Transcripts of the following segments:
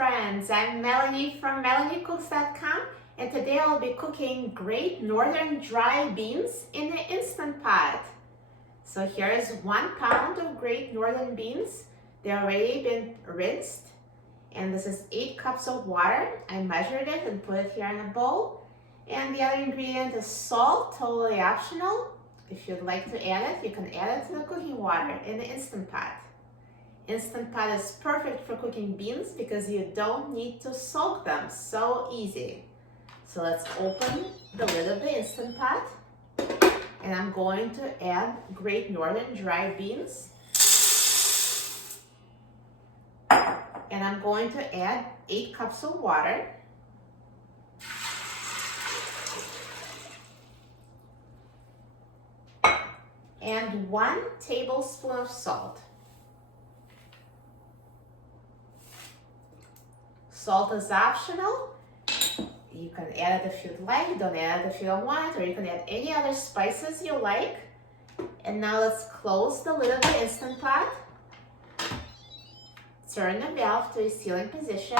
friends, I'm Melanie from MelanieCooks.com, and today I'll be cooking Great Northern dry beans in the Instant Pot. So here's 1 pound of Great Northern beans. They've already been rinsed, and this is 8 cups of water. I measured it and put it here in a bowl. And the other ingredient is salt, totally optional. If you'd like to add it, you can add it to the cooking water in the Instant Pot. Instant Pot is perfect for cooking beans because you don't need to soak them. So easy. So let's open the lid of the Instant Pot. And I'm going to add Great Northern dry beans. And I'm going to add 8 cups of water. And 1 tablespoon of salt. Salt is optional. You can add it if you'd like, don't add it if you don't want, or you can add any other spices you like. And now let's close the lid of the Instant Pot. Turn the valve to a sealing position.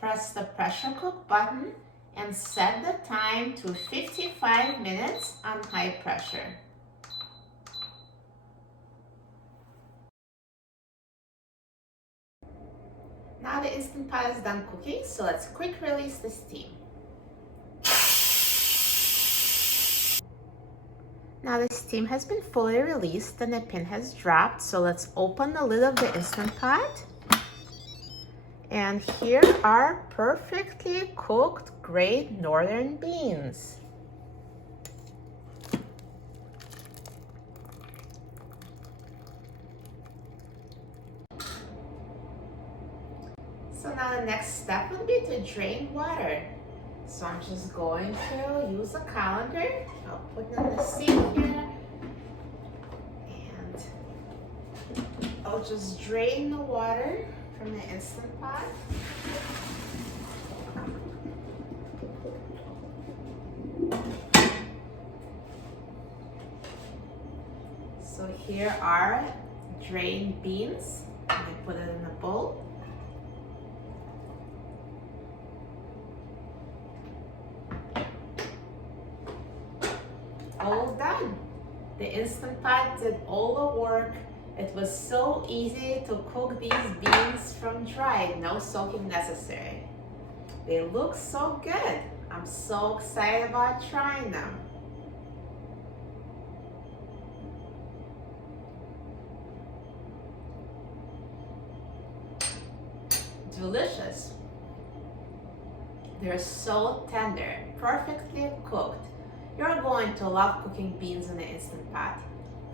Press the pressure cook button and set the time to 55 minutes on high pressure. Now the Instant Pot is done cooking, so let's quick release the steam. Now the steam has been fully released and the pin has dropped, so let's open the lid of the Instant Pot. And here are perfectly cooked Great Northern beans. So now the next step would be to drain water. So I'm just going to use a colander. I'll put it in the sink here. And I'll just drain the water from the Instant Pot. So here are drained beans. I'm going to put it in a bowl. All done. The Instant Pot did all the work. It was so easy to cook these beans from dry, no soaking necessary. They look so good. I'm so excited about trying them. Delicious. They're so tender, perfectly cooked. You're going to love cooking beans in the Instant Pot.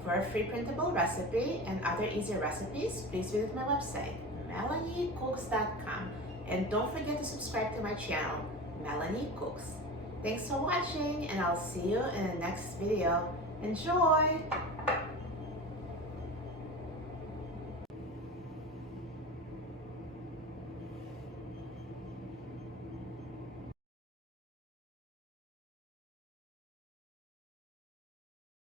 For a free printable recipe and other easy recipes, please visit my website, MelanieCooks.com. And don't forget to subscribe to my channel, Melanie Cooks. Thanks for watching, and I'll see you in the next video. Enjoy!